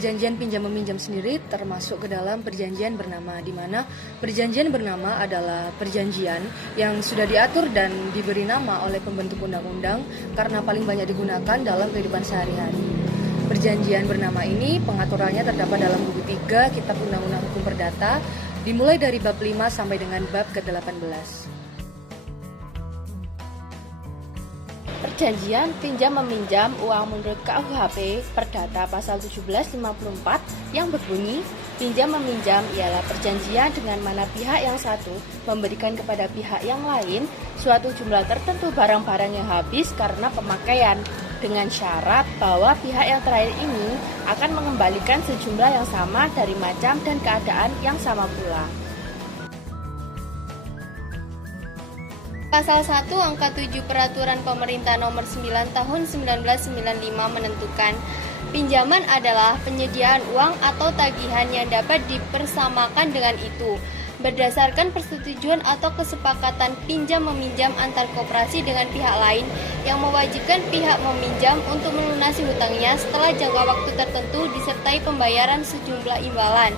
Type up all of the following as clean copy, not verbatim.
Perjanjian pinjam-meminjam sendiri termasuk ke dalam perjanjian bernama, di mana perjanjian bernama adalah perjanjian yang sudah diatur dan diberi nama oleh pembentuk undang-undang karena paling banyak digunakan dalam kehidupan sehari-hari. Perjanjian bernama ini pengaturannya terdapat dalam buku 3 Kitab Undang-Undang Hukum Perdata, dimulai dari bab 5 sampai dengan bab ke-18. Perjanjian pinjam-meminjam uang menurut KUHP Perdata pasal 1754 yang berbunyi, pinjam-meminjam ialah perjanjian dengan mana pihak yang satu memberikan kepada pihak yang lain suatu jumlah tertentu barang-barang yang habis karena pemakaian, dengan syarat bahwa pihak yang terakhir ini akan mengembalikan sejumlah yang sama dari macam dan keadaan yang sama pula. Pasal 1 Angka 7 Peraturan Pemerintah Nomor 9 Tahun 1995 menentukan pinjaman adalah penyediaan uang atau tagihan yang dapat dipersamakan dengan itu berdasarkan persetujuan atau kesepakatan pinjam-meminjam antar koperasi dengan pihak lain yang mewajibkan pihak meminjam untuk melunasi hutangnya setelah jangka waktu tertentu disertai pembayaran sejumlah imbalan.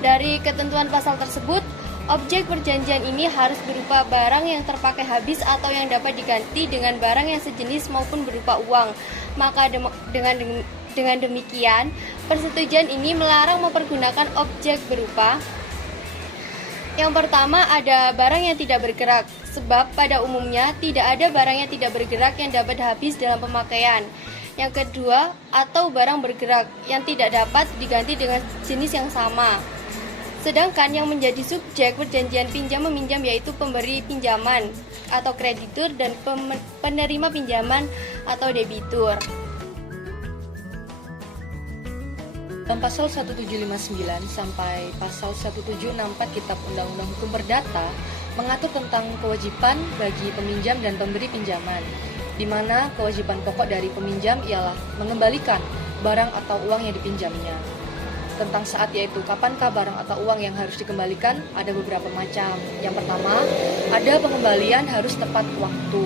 Dari ketentuan pasal tersebut, objek perjanjian ini harus berupa barang yang terpakai habis atau yang dapat diganti dengan barang yang sejenis maupun berupa uang. Maka dengan demikian, persetujuan ini melarang mempergunakan objek berupa: yang pertama, ada barang yang tidak bergerak, sebab pada umumnya tidak ada barang yang tidak bergerak yang dapat habis dalam pemakaian. Yang kedua, atau barang bergerak yang tidak dapat diganti dengan jenis yang sama. Sedangkan yang menjadi subjek perjanjian pinjam-meminjam yaitu pemberi pinjaman atau kreditur dan penerima pinjaman atau debitur. Dalam pasal 1759 sampai pasal 1764 Kitab Undang-Undang Hukum Perdata mengatur tentang kewajiban bagi peminjam dan pemberi pinjaman, di mana kewajiban pokok dari peminjam ialah mengembalikan barang atau uang yang dipinjamnya. Tentang saat, yaitu kapankah barang atau uang yang harus dikembalikan, ada beberapa macam. Yang pertama, ada pengembalian harus tepat waktu.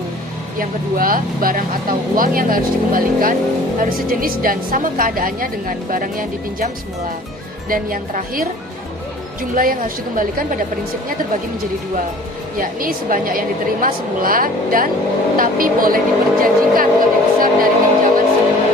Yang kedua, barang atau uang yang harus dikembalikan harus sejenis dan sama keadaannya dengan barang yang dipinjam semula. Dan yang terakhir, jumlah yang harus dikembalikan pada prinsipnya terbagi menjadi dua, yakni sebanyak yang diterima semula dan tapi boleh diperjanjikan lebih besar dari pinjaman semula.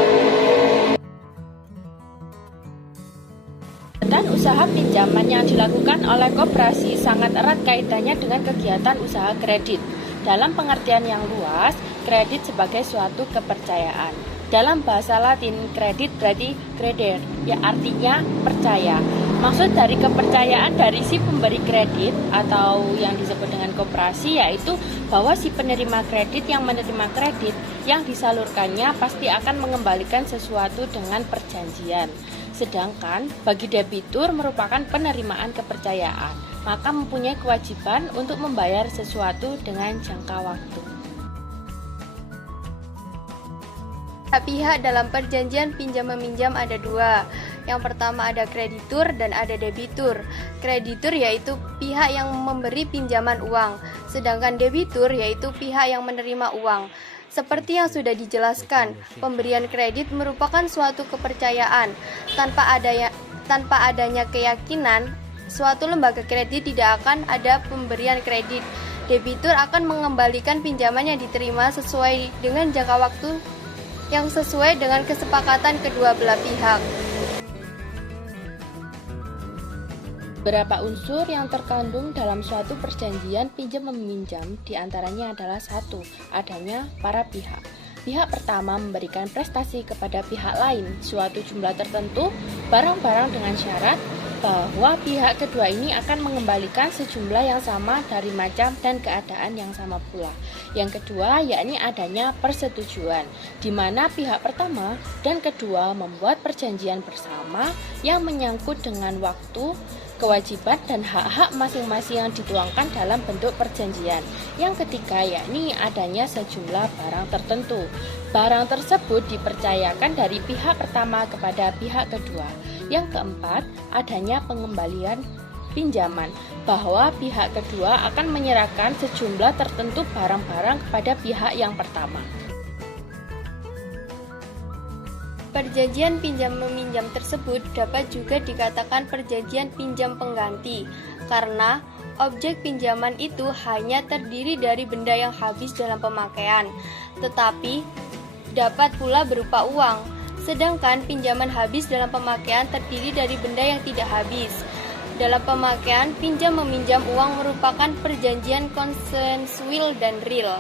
Dan usaha pinjaman yang dilakukan oleh koperasi sangat erat kaitannya dengan kegiatan usaha kredit. Dalam pengertian yang luas, kredit sebagai suatu kepercayaan. Dalam bahasa Latin, kredit berarti creder, yang artinya percaya. Maksud dari kepercayaan dari si pemberi kredit atau yang disebut dengan koperasi yaitu bahwa si penerima kredit yang menerima kredit yang disalurkannya pasti akan mengembalikan sesuatu dengan perjanjian. Sedangkan bagi debitur merupakan penerimaan kepercayaan, maka mempunyai kewajiban untuk membayar sesuatu dengan jangka waktu. Pihak dalam perjanjian pinjam-meminjam ada dua. Yang pertama ada kreditur dan ada debitur. Kreditur yaitu pihak yang memberi pinjaman uang, sedangkan debitur yaitu pihak yang menerima uang. Seperti yang sudah dijelaskan, pemberian kredit merupakan suatu kepercayaan. Tanpa adanya keyakinan, suatu lembaga kredit tidak akan ada pemberian kredit. Debitur akan mengembalikan pinjaman yang diterima sesuai dengan jangka waktu yang sesuai dengan kesepakatan kedua belah pihak. Beberapa unsur yang terkandung dalam suatu perjanjian pinjam-meminjam diantaranya adalah: 1. Adanya para pihak. Pihak pertama memberikan prestasi kepada pihak lain suatu jumlah tertentu barang-barang dengan syarat bahwa pihak kedua ini akan mengembalikan sejumlah yang sama dari macam dan keadaan yang sama pula. Yang kedua, yakni adanya persetujuan, di mana pihak pertama dan kedua membuat perjanjian bersama yang menyangkut dengan waktu, kewajiban dan hak-hak masing-masing yang dituangkan dalam bentuk perjanjian. Yang ketiga, yakni adanya sejumlah barang tertentu. Barang tersebut dipercayakan dari pihak pertama kepada pihak kedua. Yang keempat, adanya pengembalian pinjaman, bahwa pihak kedua akan menyerahkan sejumlah tertentu barang-barang kepada pihak yang pertama. Perjanjian pinjam-meminjam tersebut dapat juga dikatakan perjanjian pinjam pengganti, karena objek pinjaman itu hanya terdiri dari benda yang habis dalam pemakaian, tetapi dapat pula berupa uang. Sedangkan pinjaman habis dalam pemakaian terdiri dari benda yang tidak habis. Dalam pemakaian, pinjam-meminjam uang merupakan perjanjian konsensual dan real.